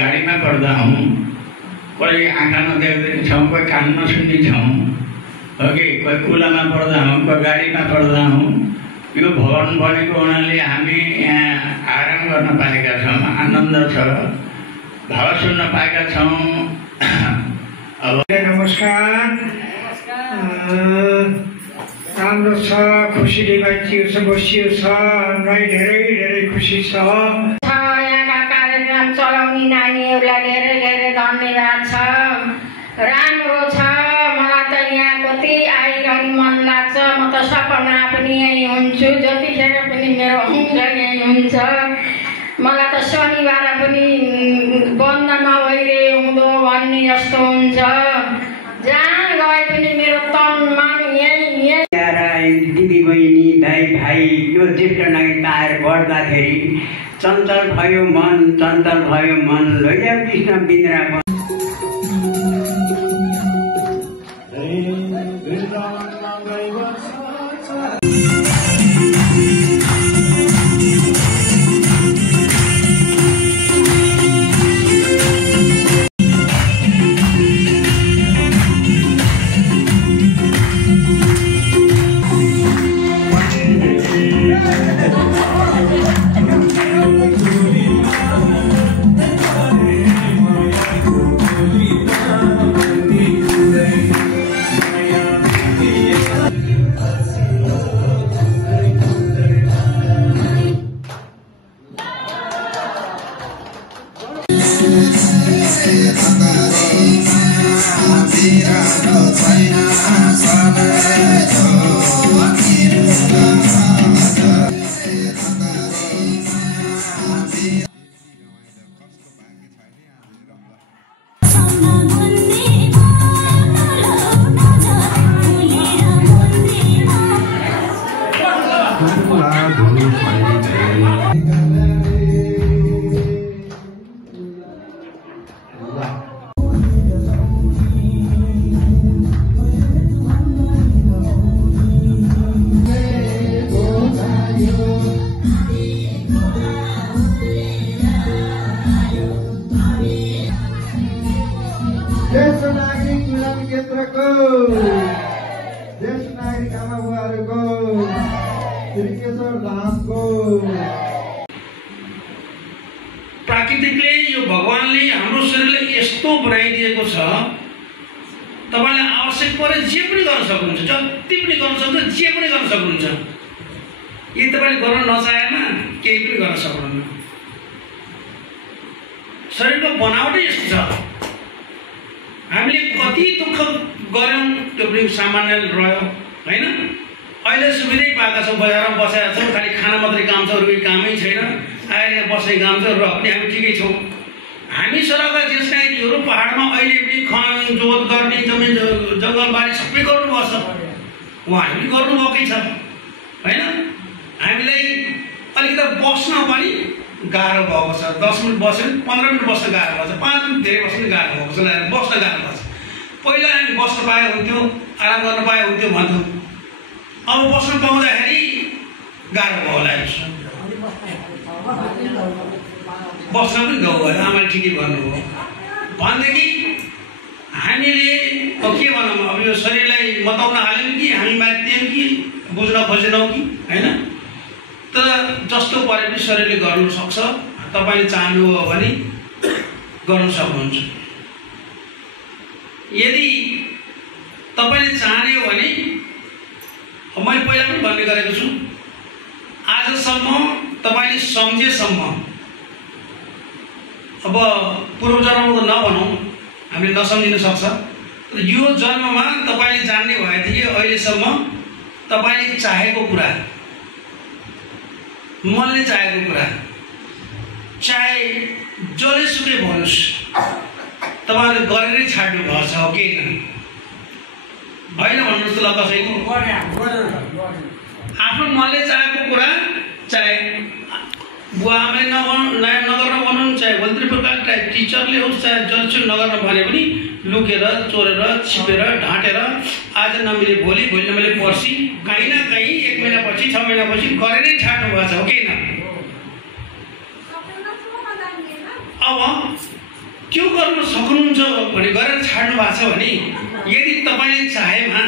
गाडीमा पढ्दा हौँ, कोही आँखा नदेख्ने छौँ, कोही कान नसुन्ने छौँ, हो कि कोही कुलामा पढ्दा हौँ, कोही गाडीमा पढ्दा हौँ। यो भवन बनेको हुनाले हामी यहाँ आराम गर्न पाएका छौँ, आनन्द छ, भाव सुन्न पाएका छौँ। अब नमस्कार, राम्रो छ, खुसीले बाँचियो छ, बसियो छ, हामीलाई धेरै धेरै खुसी छ। यहाँका कार्यक्रम चलाउने नानीहरूलाई धेरै धेरै धन्यवाद छ। राम्रो छ, मलाई त यहाँ कति आइरहने मन लाग्छ। म त सपना पनि यहीँ हुन्छु, जतिखेर पनि मेरो हुन्छ यहीँ हुन्छ। मलाई त शनिबार पनि बन्द नभइदिए हुँदो भन्ने जस्तो हुन्छ। जहाँ गए पनि मेरो तन मन दिदी बहिनी दाइ भाइ यो ज्येष्ठ नागरिक आएर बढ्दाखेरि चञ्चल भयो मन, चञ्चल भयो मन, लोहिया कृष्ण बिन्द्रा ज्येष्ठ नागरिक मिलन केन्द्रको ज्येष्ठ नागरिक आमा बुवाहरूको त्रिकेश्वर धामको प्राकृतिकले यो भगवानले हाम्रो शरीरलाई यस्तो बनाइदिएको छ, तपाईले आवश्यक परे जे पनि गर्न सक्नुहुन्छ, जति पनि गर्न सक्नुहुन्छ, जे पनि गर्न सक्नुहुन्छ। यदि तपाईले गर्न नचाहेमा केही पनि गर्न सक्नुहुन्न। शरीरको बनावटै यस्तो छ। हामीले कति दुःख गर्यौं त्यो पनि सामान्य रह्यो हैन। अहिले सुविधै पाएका छौँ, बजारमा बसेका छौँ, खालि खाना मात्रै काम छ, अरू केही कामै छैन। आएर यहाँ बस्ने काम छ र पनि हामी ठिकै छौँ। हामी सरका ज्येष्ठ नागरिकहरू पहाडमा अहिले पनि खन जोत गर्ने, जमिन जङ्गलबारी सबै गर्नुपर्छ। उहाँहरू पनि गर्नुभएकै छ हैन। हामीलाई अलिकति बस्न पनि गाह्रो भएको छ। 10 मिनट बस्यो भने 15 मिनट बस्न गाह्रो भएको छ, 5 मिनट धेरै बस्न गाह्रो भएको छ, बस्न गाह्रो भएको छ। पहिला हामी बस्न पाए हुन्थ्यो, आराम गर्न पाए हुन्थ्यो भन्थ्यौँ। अब बस्न पाउँदाखेरि गाह्रो भयो होला। बस्न पनि गाउँ भयो, आमाले ठिकै भन्नुभयो भनेदेखि हामीले अब के भनौँ। अब यो शरीरलाई मताउन हाल्यौँ कि हामी माथियौँ कि बुझ्न खोजेनौँ कि हैन। तर जस्तो परे पनि शरीरले गर्नु सक्छ। तपाईले चाहनु हो भने गर्न सक्नुहुन्छ। यदि तपाईले चाहने हो भने मैले पहिला पनि भन्ने गरेको छु, आजसम्म तपाईले सम्झेसम्म, अब पूर्व जन्मको त नभनौँ, हामीले नसम्झिन सक्छ। यो जन्ममा तपाईले जान्ने भएदेखि अहिलेसम्म तपाईले चाहेको कुरा, मनले चाहेको कुरा, चाहे जसले सुकै भन्नुहोस्, तपाईँले गरेरै छाड्नु भएको छ हो कि होइन भन्नुहोस् त ल। कसैको आफ्नो मनले चाहेको कुरा, चाहे बुवा आमाले नगर्न भन्नु, चाहे मन्त्री प्रकार, चाहे टिचरले होस्, चाहे जसले नगर्न भने पनि लुकेर, चोरेर, छिपेर, ढाँटेर, आज नमिले भोलि, भोलि नमिले पर्सि, कहीँ न कहीँ 1 महिनापछि 6 महिनापछि गरेरै छाड्नु भएको छ हो कि होइन। अब के गर्न सक्नुहुन्छ भने गरेर छाड्नु भएको छ भने यदि तपाईँले चाहेमा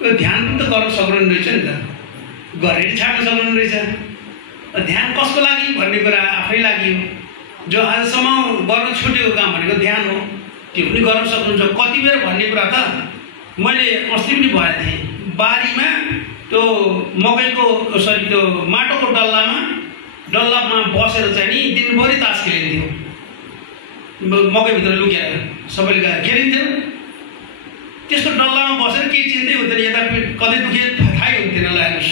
यो ध्यान पनि त गर्न सक्नुहुने रहेछ नि त, गरेर छाड्न सक्नुहुने रहेछ। ध्यान कसको लागि भन्ने कुरा आफै लागि हो। जो आजसम्म गर्न छुटेको काम भनेको ध्यान हो, त्यो पनि गर्न सक्नुहुन्छ। कति बेर भन्ने कुरा त मैले अस्ति पनि भनेको थिएँ, बारीमा त्यो मकैको त्यो माटोको डल्लामा बसेर चाहिँ नि दिनभरि तास खेलिन्थ्यो, मकैभित्र लुकेर सबैले गएर खेलिन्थ्यो। त्यस्तो डल्लामा बसेर केही चिन्तै हुँदैन, यता कतै दुखे थाहै हुन्थेन। ल हेर्नुहोस्,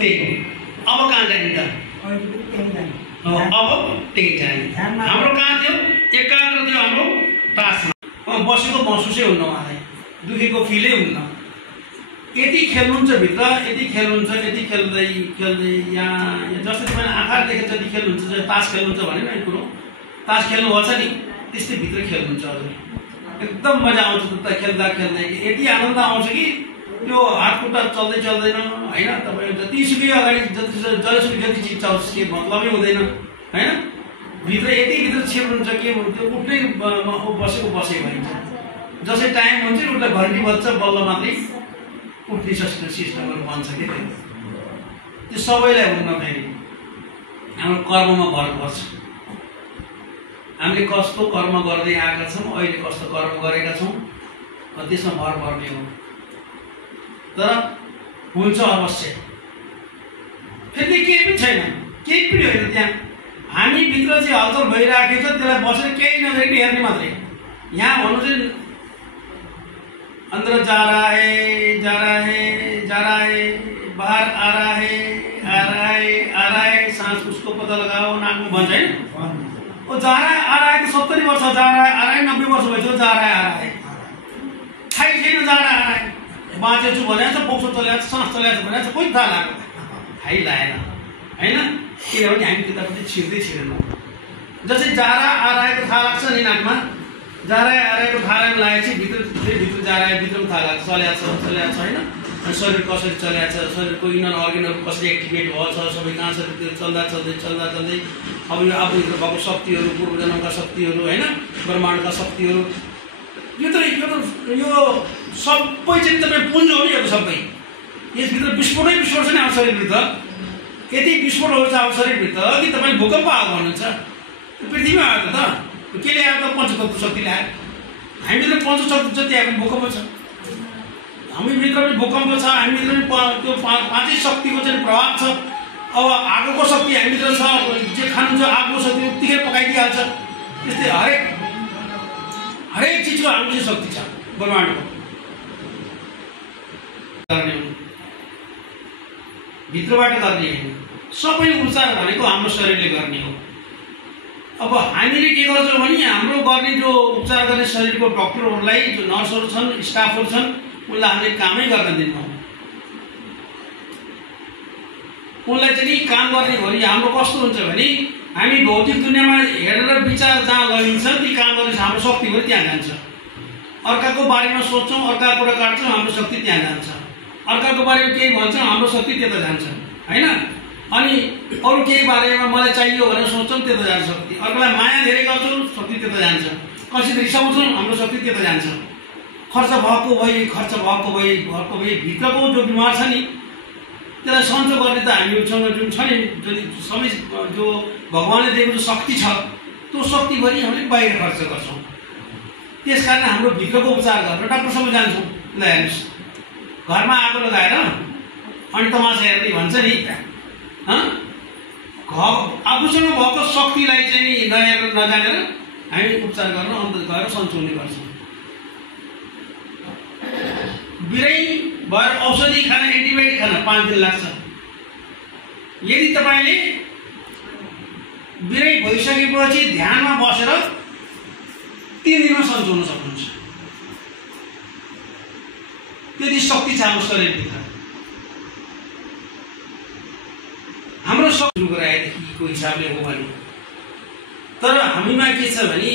त्यही अब कहाँ जाने त? अब त्यही जाने। हाम्रो कहाँ थियो? एकाग्र थियो हाम्रो तासमा। बसेको महसुसै हुन्न, उहाँलाई दुखेको फिलै हुन्न। यति खेल्नुहुन्छ भित्र, यति खेल्नुहुन्छ, यति खेल्दै खेल्दै यहाँ जस्तै तपाईँले आँखा देखेर जति खेल्नुहुन्छ, तास खेल्नुहुन्छ भने नि कुरो तास खेल्नुभएको छ नि, त्यस्तै भित्र खेल्नुहुन्छ हजुर। एकदम मजा आउँछ त खेल्दा खेल्दै, यति आनन्द आउँछ कि त्यो हात खुट्टा चल्दै चल्दैन होइन। तपाईँ जतिसुकै अगाडि जतिसुकै जति चिज चाहोस् के मतलबै हुँदैन होइन। भित्र यति भित्र छिर्नुहुन्छ के त्यो उठ्नै बसेको बसे भइन्छ। जसै टाइम हुन्छ उठ्दा घन्टी बज्छ बल्ल मात्रै उठ्ने सिस्टमहरू बन्छ कि त्यो सबैलाई हुन्न। फेरि हाम्रो कर्ममा भर पर्छ। हामीले कस्तो कर्म गर्दै आएका छौँ, अहिले कस्तो कर्म गरेका छौँ, त्यसमा भर पर्ने हो। तर हुन्छ अवश्य। फेरि केही पनि छैन, केही पनि होइन। त्यहाँ हामीभित्र चाहिँ हलचल भइराखेको छ, त्यसलाई बसेर केही नगरी हेर्ने मात्रै। यहाँ भन्नु चाहिँ अंदर जा रहा है, जा रहा है, जा रहा है, बाहर आ रहा है, आ रहा है, आ रहा है, सांस उसको पता लगाओ, नाक में बंद है। वो जा रहा है, आ रहा है तो 70 वर्ष जा रहा है, आ रहा है 90 वर्ष भइसक्यो, जा रहा है, आ रहा है, थाहै छैन जा रहा है, आ रहा है। बाँचेछु भनेको छ, पोक्सो चलेको छ, सास चलेको छ भनेको छ, कोही थाहा लाग्यो थाहै लागेन होइन। किनभने हामी त्यतापट्टि छिर्दै छिरेनौँ। जसै जा रहा आ रहा है को थाहा लाग्छ नि, नाकमा जा रहा है आ रहा है को थाहा लागेपछि भित्र जा रहा है, भित्र थाहा लाग्छ चलेको छ होइन। अनि शरीर कसरी चलेको छ, शरीरको इनर अर्गनहरू कसरी एक्टिभेट भएको छ, सबै कहाँ छ त्यो चल्दा चल्दै अब यो आफूभित्र भएको शक्तिहरू, पूर्वजन्मका शक्तिहरू होइन, ब्रह्माण्डका शक्तिहरू, यो सबै चाहिँ तपाईँ पुञ्ज हो नि। यो सबै यसभित्र विस्फोटै विस्फोट छ नि आफ्नो शरीरभित्र। यति विस्फोटहरू छ आफ्नो शरीरभित्र कि तपाईँ भूकम्प आएको भन्नुहुन्छ। पृथ्वीमा आएको त केले आएको त? पञ्चतत्व शक्तिले आयो। हामीभित्र पञ्चतत्व जति आएको भूकम्प छ, हामीभित्र पनि भूकम्प छ, हामीभित्र पनि त्यो पाँचै शक्तिको चाहिँ प्रभाव छ। अब आगोको शक्ति हामीभित्र छ, जे खानुहुन्छ आगोको शक्ति उत्तिकै पकाइदिइहाल्छ। त्यस्तै हरेक चिजको हाम्रो चाहिँ शक्ति छ ब्रह्माण्डको। भित्रबाट गर्ने होइन, सबै उपचार भनेको हाम्रो शरीरले गर्ने हो। अब हामीले के गर्छौँ भने हाम्रो गर्ने जो उपचार गर्ने शरीरको डक्टरहरूलाई, जो नर्सहरू छन्, स्टाफहरू छन्, उनलाई हामीले कामै गर्न दिन्छौँ। उनलाई चाहिँ काम गर्ने हो भने हाम्रो कस्तो हुन्छ भने हामी भौतिक दुनियाँमा हेरेर विचार जहाँ गरिन्छ ती काम गर्ने हाम्रो शक्ति पनि त्यहाँ जान्छ। अर्काको बारेमा सोच्छौँ, अर्काको कुरा काट्छौँ, हाम्रो शक्ति त्यहाँ जान्छ। अर्काको बारेमा केही भन्छौँ, हाम्रो शक्ति त्यता जान्छ होइन। अनि अरू केही बारेमा मलाई चाहियो भनेर सोच्छौँ, त्यता जान्छ शक्ति। अर्कालाई माया धेरै गर्छौँ, शक्ति त्यता जान्छ। कसैले रिसाउँछौँ, हाम्रो शक्ति त्यता जान्छ। खर्च भएको भए भित्रको जो बिमार छ नि त्यसलाई सन्चो गर्ने त हामीसँग जुन छ नि, सबै जो भगवानले दिएको जो शक्ति छ त्यो शक्तिभरि हामीले बाहिर खर्च गर्छौँ। त्यस कारण हाम्रो भित्रको उपचार गरेर डाक्टरसँग जान्छौँ। ल हेर्नुहोस्, घरमा आगो लगाएर अनि तमासा हेर्ने भन्छ नि, आफूसँग भएको शक्तिलाई चाहिँ नि नहेरेर नजानेर हामी उपचार गर्न अन्त गएर सन्चो हुने गर्छौँ। बिराइ भएर औषधि खान, एन्टिबायोटिक खान 5 दिन लाग्छ। यदि तपाईँले बिराइ भइसकेपछि ध्यानमा बसेर 3 दिनमा सन्चो हुन सक्नुहुन्छ। त्यति शक्ति छ हाम्रो शरीरभित्र। हाम्रो शक्ति गराएदेखिको हिसाबले हो भने, तर हामीमा के छ भने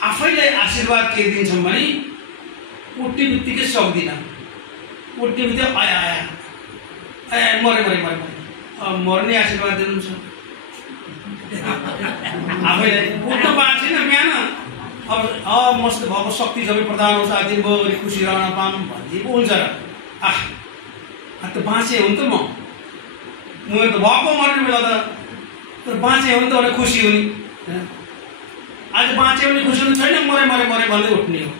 आफैलाई आशीर्वाद के दिन्छौँ भने उठ्ने बित्तिकै सक्दिनँ, उठ्ने बित्तिकै आया मरे मर्ने आशीर्वाद दिनुहुन्छ। आफैले उठ्नु पाएको छैन बिहान अब मस्त भएको शक्ति सबै प्रदान हुन्छ दिनभरि खुसी रहन पाऊँ भनिदिएको हुन्छ र त बाँचे हो नि त म त भएको मर्ने बेला त बाँचे हो नि त भने खुसी हुने आज बाँचे भने खुसी हुनु छैन मरे मरे मरे भन्दै उठ्ने हो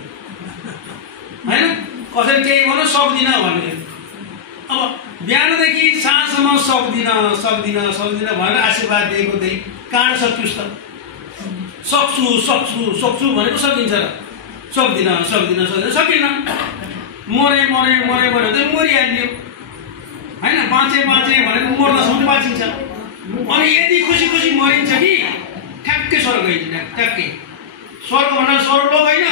होइन कसैले केही गर्नु सक्दिनँ भन्ने अब बिहानदेखि साँझसम्म सक्दिनँ भनेर आशीर्वाद दिएको त्यही कहाँ सक्छुस् त सक्छु भनेको सकिन्छ र सक्दिनँ सकिनँ मरे भने चाहिँ मरिहाल्यो होइन बाँचे भनेर मर्दासम्म बाँचिन्छ अनि यति खुसी मरिन्छ कि ठ्याक्कै स्वर्ग ठ्याक्कै स्वर्ग भन्दा स्वर्गलोक होइन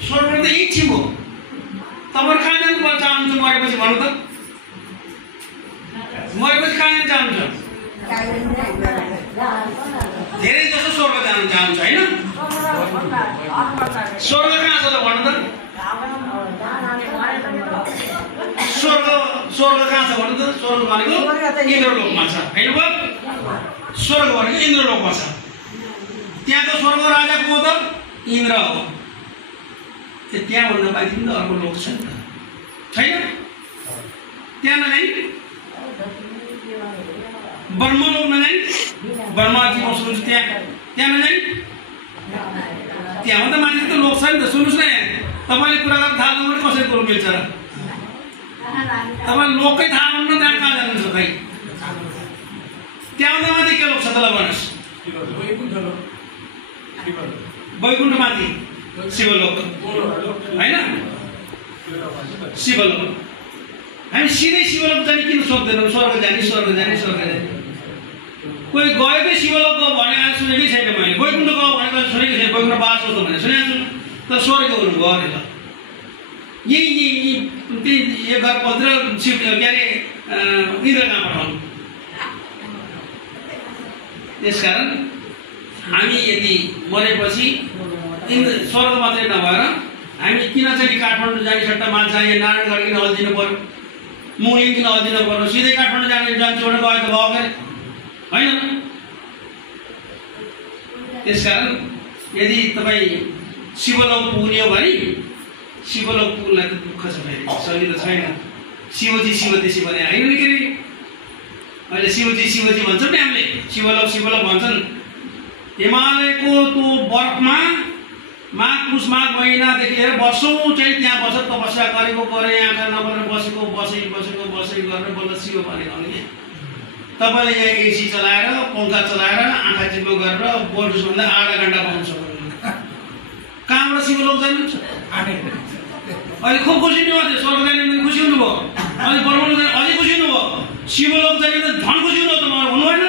स्वर्ग त इच्छिम हो तपाईँहरू कहाँ जानु चाहनुहुन्छ मरेपछि भन्नु त मरेपछि कहाँ जानु चाहनुहुन्छ धेरै जसो स्वर्ग जानु चाहन्छ होइन स्वर्ग कहाँ छ त भन्नु त स्वर्ग कहाँ छ भन्नु त स्वर्ग भनेको इन्द्रलोकमा छ होइन स्वर्ग भनेको इन्द्रलोकमा छ त्यहाँको स्वर्ग राजा को त इन्द्र हो त्यहाँभन्दा बाँकी पनि त अर्को लोक छ नि त छैन त्यहाँ नजाने ब्रह्म लोक नजाने ब्रह्माजी बस्नुहुन्छ त्यहाँ नजाने त्यहाँभन्दा माथि त लोक छ नि त सुन्नुहोस् न तपाईँले कुरा गरेर थाहा नगरे कसरी कुरो मिल्छ र तपाईँ लोकै थाहा हुन्न त्यहाँ कहाँ जानुहुन्छ खै त्यहाँभन्दा माथि के लोक छ तल भन्नुहोस् वैकुण्ठ माथि शिवलोक होइन शिवलोक हामी सिधै शिवलोक जाने किन सक्दैनौँ स्वर्ग जाने कोही गएकै शिवलोक गयो भने आज सुनेकै छैन मैले वैकुण्ठ गयो भनेको सुनेकै छैन वैकुण्ठ बास होस् भनेर सुनेको छु तर स्वर्ग हुनुभयो अरे ल यही यो घर पत्र शिव के अरे इन्द्र कहाँ पठाउनु त्यसकारण हामी यदि मरेपछि स्वर्ग मात्रै नभएर हामी किन चाहिँ काठमाडौँ जाने सट्टा मान्छे यहाँ नारायणगढ किन हल्दिनु पर्यो मुलिङ किन हल्दिनु पर्यो सिधै काठमाडौँ जान्छु भने गयो त भयो के होइन त्यसकारण यदि तपाईँ शिवलोक पुग्ने हो भने शिवलोक पुग्नलाई त दुःख छ फेरि सजिलो छैन शिवजी भने होइन नि के अरे अहिले शिवजी भन्छौँ नि हामीले शिवलोक भन्छन् हिमालयको त्यो बरफमा माघ पुष माघ महिनादेखि लिएर वर्षौँ चाहिँ त्यहाँ बसेर तपस्या गरेको गरे आँखा नबलेर बसेको गरेर बल्ल शिव भनेको नि तपाईँले यहाँ एसी चलाएर पङ्खा चलाएर आँखा चिप्लो गरेर बोल्टुसभन्दा आधा घन्टा पाउनु सक्नुहुन्छ कहाँबाट शिवलोक जानुहुन्छ अहिले खुब खुसी नि भयो स्वर्ग जाने भने खुसी हुनुभयो अनि ब्रह्माण्ड जाने अझै खुसी हुनुभयो शिवलोक जाने त झन् खुसी हुनु त मलाई हुनु भएन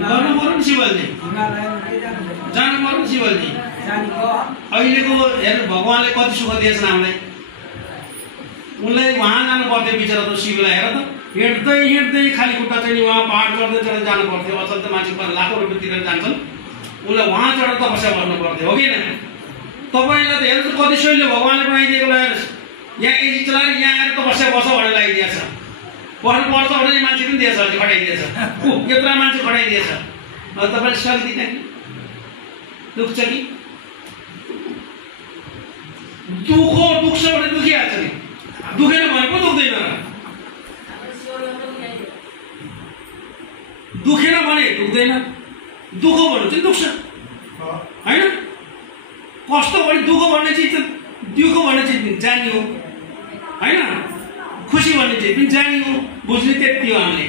गर्नु पर्यो नि शिवलजी जानु पर्यो नि शिवलजी अहिलेको हेर्नु भगवान्ले कति सुख दिएछन् हामीलाई उनलाई वहाँ जानु पर्थ्यो बिचरा त शिवलाई हेर त हिँड्दै खाली खुट्टा चाहिँ उहाँ पहाड चढ्दै जानु पर्थ्यो अचल त मान्छे लाखौँ रुपियाँ तिरेर जान्छन् उनलाई वहाँ चढेर तपस्या गर्नु पर्थ्यो हो कि न तपाईँलाई त हेर्नु कति शैली भगवान्ले बनाइदिएको हेर्नुहोस् यहाँ एसी चलाएर यहाँ आएर तपस्या बस भनेर लगाइदिएछ पर्नु पर्छ भने मान्छे पनि दिएछ अझै खटाइदिएछ यत्रो मान्छे खटाइदिएछ तपाईँले सक्दिनँ कि दुख्छ कि दुख्छ भने दुखिहाल्छ नि दुखेन भने पो दुख्दैन दुखेन भने दुख्दैन दुःख भन्नु चाहिँ दुख्छ होइन कस्तो भने दुःख भन्ने चिज त दुःख भन्ने चिज जानी हो होइन खुसी भन्ने चिज पनि जानी हो बुझ्ने त्यति हो हामीले